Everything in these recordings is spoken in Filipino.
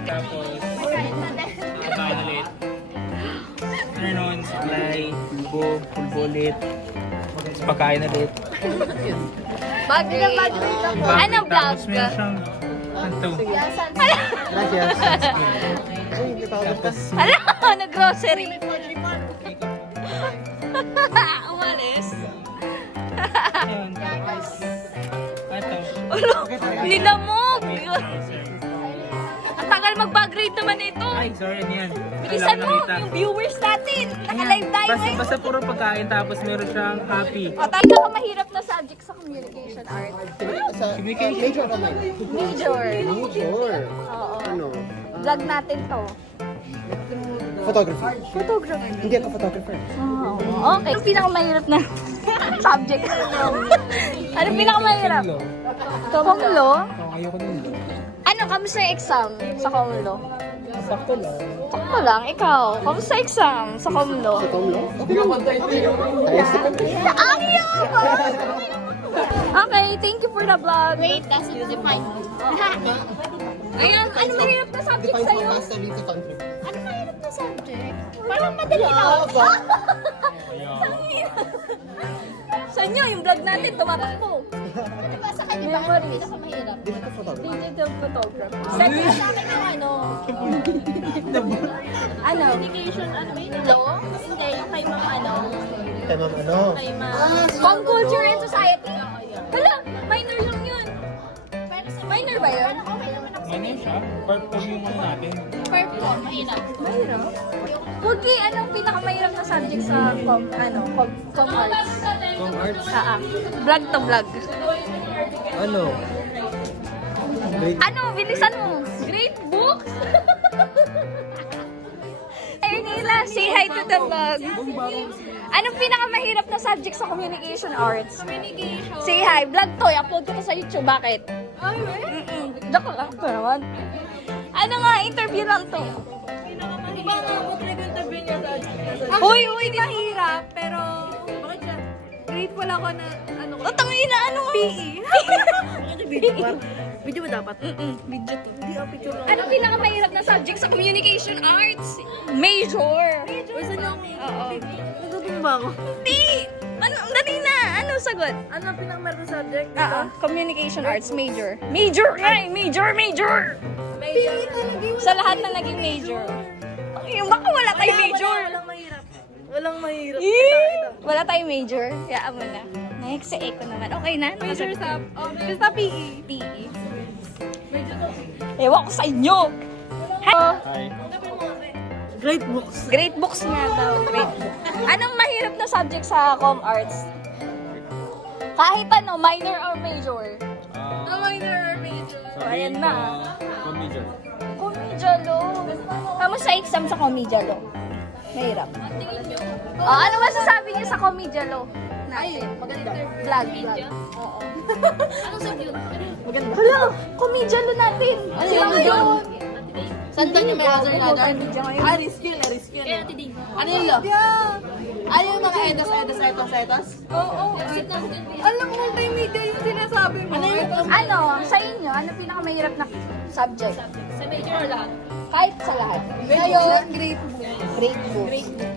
vlog. Tapos, pagkain ulit. Ano nun? Supply, pulbo ulit. Tapos pagkain ulit. Bagay. Ano vlog? Tapos meron siyang kanto. Gracias. Tapos, Hala, nag-grocery. Umalis. yun. Tapos, ito. Ulo, nilamog. Ang tagal mag-bag rate naman ito. Ay, sorry, ano yan? Bilisan Kailangan mo, nakita. yung viewers natin. Naka-live tayo Basta, ngayon. basta puro pagkain tapos meron siyang happy. O, tayo nakamahirap na subject sa communication art. Major o minor? Major. Major. Oo. Ano? Vlog natin to. Photography. Photography. Hindi ako photographer. Oh, okay. Anong pinakamahirap na subject? Anong pinakamahirap? Konglo? Ayoko nun. Ano, kamusta yung exam sa Konglo? Sakto lang. Sakto lang, ikaw. Kamusta exam sa Konglo? Sa Tomlo? Ayos na kami. Okay, thank you for the vlog. Wait, that's it, define. Ayun, ano mahirap na subject Define sa'yo? the past and leave the country. Ano mahirap na subject? Parang madali lang. Sa inyo, yung vlog natin, tumatakbo. Ano ba sa kanya ba? Ano pinakamahirap? Digital photography. Digital photography. Second sa akin yung ano, Ano? communication, ano ba yun? Law? Hindi, yung kay ma'am ano, Kaya ma'am, ano? kay ma'am. Pang culture and society? Hala, minor lang yun. Pero sa Minor ba yun? parang okay naman ako. Ano siya? Purple yung ano natin. Purple, mahirap. Mahirap? Pugi, anong pinakamahirap na subject sa com arts? Kung arts, Vlog to vlog. ano? Ano, bilisan mo. Great books? Ay, Nila, say hi to the vlog. Anong pinakamahirap na subject sa communication arts? Communication. Say hi, vlog to. I-upload ko to sa YouTube. Bakit? Ay, right? Joke lang. Ito naman. Ano nga, interview lang to. Di ba nga ako nag-interview niya sa Uy, di mahirap. pero bakit siya? Grateful ako na ano ko. Tangina, ano nga? Video ba dapat? Video to. Hindi ako picture lang. Anong pinakamahirap na subject sa communication arts? Major. Or saan lang? Oo. Nagugong ba ako? Di! Ano, dali na. Ano sagot? Ano ang pinakameron na subject? Communication arts, major. Major nga eh! Major! Major. Sa lahat na naging major. Yung baka wala tayong major. Walang mahirap. Walang mahirap. Wala tayong major. Yaan mo na. Next, sa eco naman. Okay na? Major sa, basta PE. PE. Ewan ko sa inyo. Hello. Hi. Great books. Great books nga daw. Great book. Anong mahirap na subject sa com arts? Kahit ano, minor or major. Minor or major? Ayan na. Comedian. Comedialo. Kamusta exam sa Comedialo? Mahirap. Ano masasabi niyo sa Comedialo? Ay, maganda. Vlog. Oo. Anong subject? Maganda. Hala, Comedialo natin. Ano Sila yun? ngayon. Saan niya may hazard na doon? Ah, riskill. Kaya tidig. Ano yun lo? Ano yung mga etos? Oo. Alam mo, multimedia yung sinasabi mo. Ano yung Ano, sa inyo, ano pinakamahirap na subject? sa major or lahat? Kahit sa lahat. Ngayon, great book. Great book.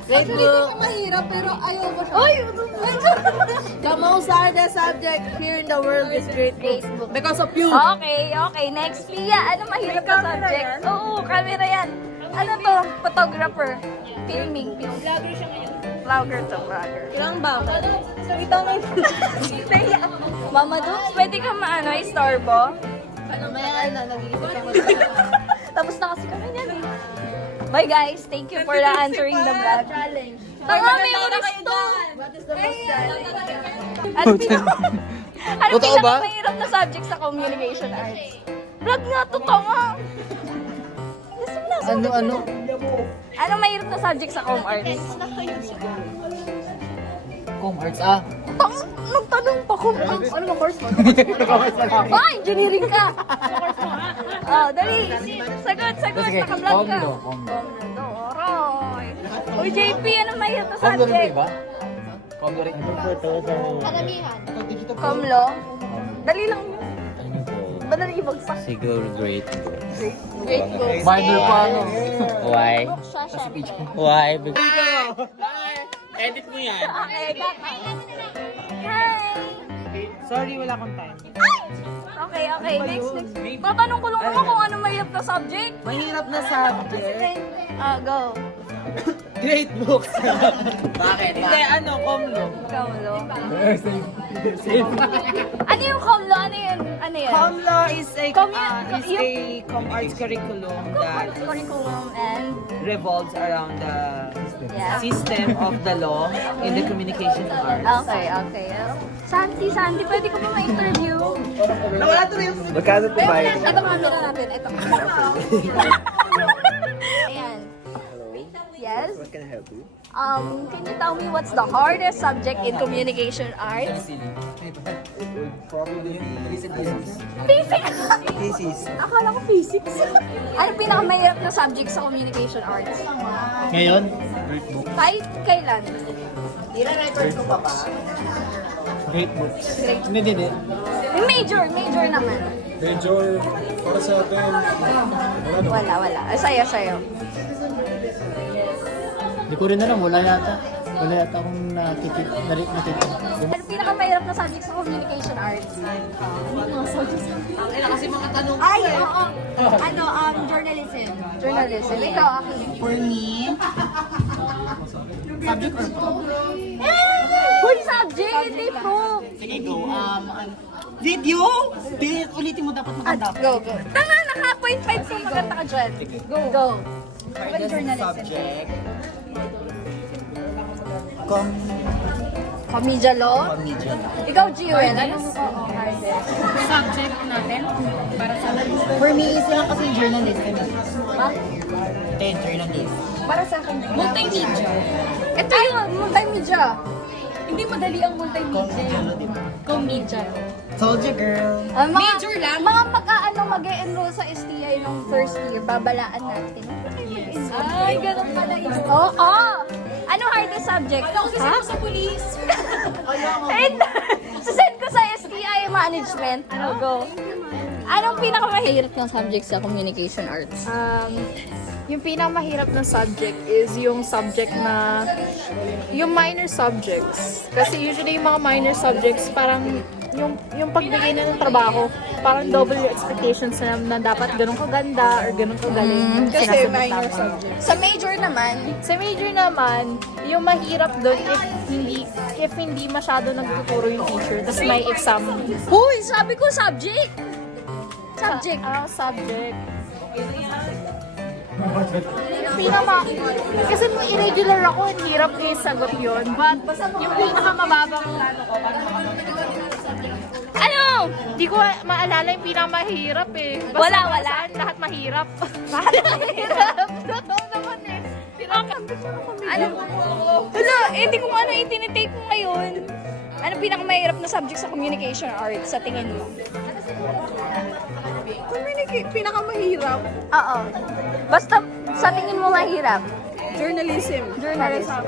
Great book. Mahirap pero ayaw ko siya. Ay! The most hardest subject here in the world is great book. Because of you. Okay. Next, Pia, ano mahirap na subject? Oo, camera yan. Ano to? Photographer. Filming. Vlogger siya ngayon. Vlogger to, vlogger. Ilang ba? Salita mo yun. Mama Dukes, pwede ka istorbo? Maya na, nag-iisip ako. Tapos na kasi kami yan eh. Bye guys, thank you for answering the vlog. Challenge. Tanga, may oras to! What is the most challenge? Ano Totoo ba? pinakamahirap na subject sa communication arts? Vlog nga to, tanga! Ano? Ano mahirap na subject sa com arts? Com arts, Tang, nagtanong pa com arts. Ano ba course mo? Ah, engineering ka! Oh, dali! Sagot! Sige, Naka-vlog ka! Comlo. Comlo, aroy! Uy, JP, ano mahirap na subject? Comlo rin. Karamihan. Comlo? Dali lang yun. ba na ibagsak? Siguro great. Great books. Minor pa ano. Why? Book siya, syempre. Why? Edit mo yan. Okay, hi! Sorry, wala akong time. Okay, next. Tatanong ko lang naman kung ano mahirap na subject. Mahirap na subject. Go. Great books. Bakit? Hindi, ano, Komlo. Komlo. Ano yung Komlo? Ano yun? Komlo is a Commu- Com Arts curriculum that Curriculum and... revolves around the Yeah. system of the law in the communication arts. Okay. Santi, pwede ko ba ma-interview? Nawala to rin. Magkano po ba? Ito camera natin. Ito. Ayan. Yes? What can I help you? Can you tell me what's the hardest subject in communication arts? It would probably be Physics! thesis. Akala ko physics. Ano pinakamahirap na subject sa communication arts? Ngayon? Kahit kailan? Great books. Hindi. Yung major naman. Major, para sa atin, Wala. Sa'yo. Hindi ko rin alam, wala yata. Wala yata akong nakikita. Ano pinakamahirap na subject sa communication arts? Kasi mga tanong Ay, oo. Journalism. Journalism. Ikaw, Aki. For me, subject or proof? Uy, subject, hindi proof. Sige, go. Video? Ulitin mo dapat Go. Tanga, naka-point 5 sa maganda ka dyan. Go. Subject. Commedia law? Comedian. Ikaw, Jewel. Anong hardest? Subject natin para sa For me, isa lang kasi journalism. Ha? Journalism. Para sa akin. multimedia. Ito yung multimedia. Hindi madali ang multimedia. Comedia. Soldier girl. Major lang? Mga mag-e-enroll sa STI nung first year, babalaan natin. Ay, ganun pala yun. Oo! Ano hardest subject? Ha? Sa police. Sasend ko sa STI management. Go. Anong pinakamahirap ng subject sa communication arts? Yung pinakamahirap na subject is yung subject na yung minor subjects. Kasi usually yung mga minor subjects parang yung pagbigay na ng trabaho, parang double yung expectations na dapat ganun kaganda or ganun kagaling. Kasi Sinasagot minor dapat. subject. Sa major naman, Sa major naman, yung mahirap doon if hindi masyado nagtuturo yung teacher, tapos may exam. Uy, sabi ko subject! Subject. Subject. Kasi kung irregular ako, ang hirap kayo sagot yun. But yung pinakamababang plano ko, Ano? di ko maalala yung pinakamahirap eh. Basta Wala. saan lahat mahirap. Mahirap. Totoo naman eh. Ano? Wala, hindi ko ano itinitake mo ngayon. Ano pinakamahirap na subject sa communication arts sa tingin mo? Pinakamahirap, Oo. Basta sa tingin mo mahirap. journalism. Journalism.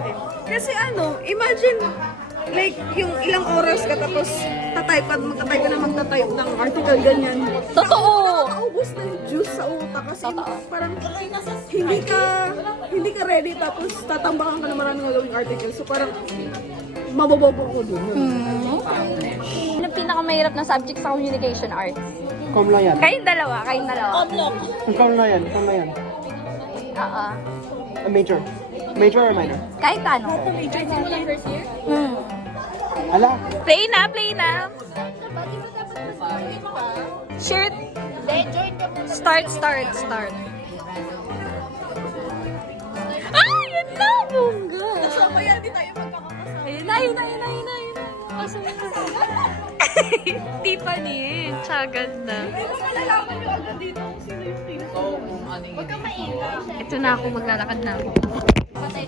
Kasi imagine, like, yung ilang oras ka tapos magtatype ng article, ganyan. Totoo! Nakaubos ng juice sa utak kasi Totoo. parang hindi ka ready tapos tatambakan ka na maraming gagawing article. So parang mabobobo ko dun. Ano pinakamahirap na subject sa communication arts? Komlo yan. Kayong dalawa. Komlo yan. Oo. Major. Major or minor? Kahit ano. Ala. Play na. Shirt. Start. Ay, yun na! Bongga! Kaya di tayo magkakasama. Ayun na. Tiffany, tsagan na. Hindi mo malalaman yung agad dito kung sino yung sino. Ito na ako, maglalakad na ako.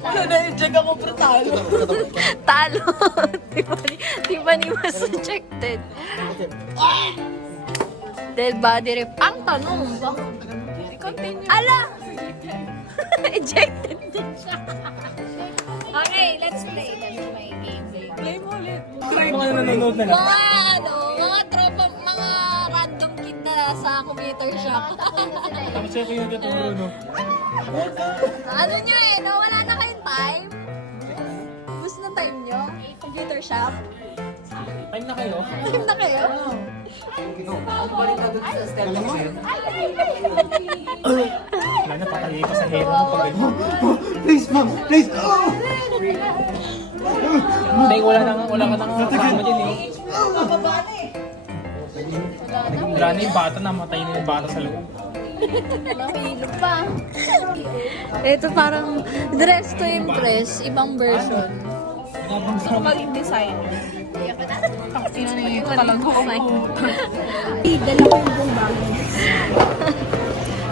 Na-check ako pero talo. Talo. Tiffany was rejected. Dead body rep. Ang tanong, Ala! Ejected din siya. Okay, let's play. That's my game. Play mo ulit. Mga nanonood na lang. Mga tropa, mga random kid na computer shop. Tapos siya kayo nagkaturo, no? Ano nyo eh, no? Wala na kayong time? Gusto ng time nyo? Computer shop? Time na kayo? Time na kayo? Wala na, patayin ko sa hero mo pag Please, ma'am, please. Oh! Hindi, wala ka nang kasama dyan eh. Wala na yung bata, namatay na yung bata sa loob. Mahilo pa. Ito parang dress to impress, ibang version. Gusto ko maging designer. Ina na yun talaga ako. Dala ko yung buong bahay.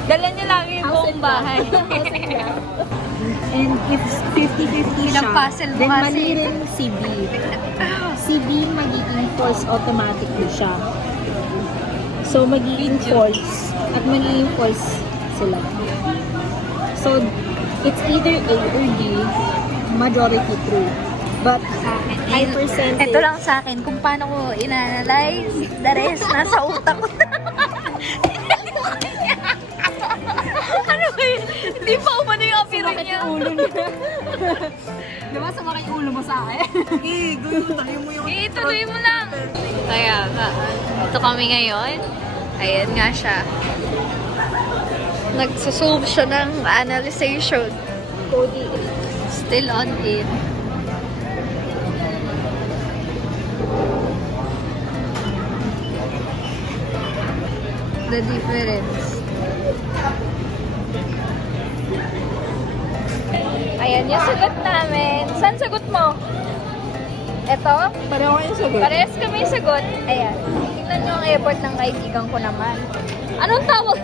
Dala niyo lagi yung buong bahay. And if 50-50 siya, puzzle mo then kasi. mali rin si B. Si B magiging false automatically siya. So magiging false at magiging false sila. So it's either A or D, majority true. But high percentage. Ito lang sa akin kung paano ko in-analyze. The rest, nasa utak ko na. Ano ba yun? Hindi pa umano yung appearance niya. Di ba sumakay ulo mo sa akin? Ituloy mo lang. Kaya nga, ito kami ngayon. Ayan nga siya. Nagsusolve siya ng analyzation. Cody still on it. The difference. Ayan yung sagot namin. Saan sagot mo? Ito? Pareho kayo sagot. Parehas kami sagot. Ayan. Tingnan nyo ang effort ng kaibigan ko naman. Anong tawag?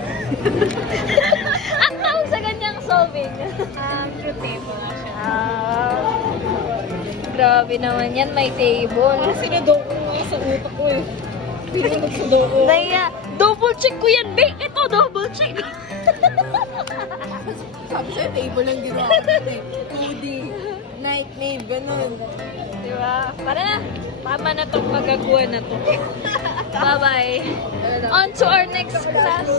Ang tawag sa ganyang solving? Truth table na siya. Grabe naman yan. May table. Sinadoko nga sa utak ko eh. Sinadoko. Naya, double check ko yan, be. Ito, double check. Sabi sa'yo, table lang ginawa ko eh. 2D, night name, ganun. Diba? Para na. Tama na itong pagagawa na to. Bye-bye. On to our next class.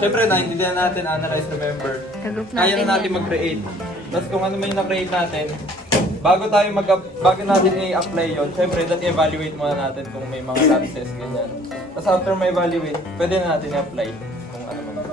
Siyempre, naintindihan natin, analyze, remember. Kagroup Kaya na natin mag-create. Tapos kung ano man yung na-create natin, bago natin i-apply yon, siyempre, evaluate muna natin kung may mga lapses, ganyan. Tapos after ma-evaluate, pwede na natin i-apply kung ano man.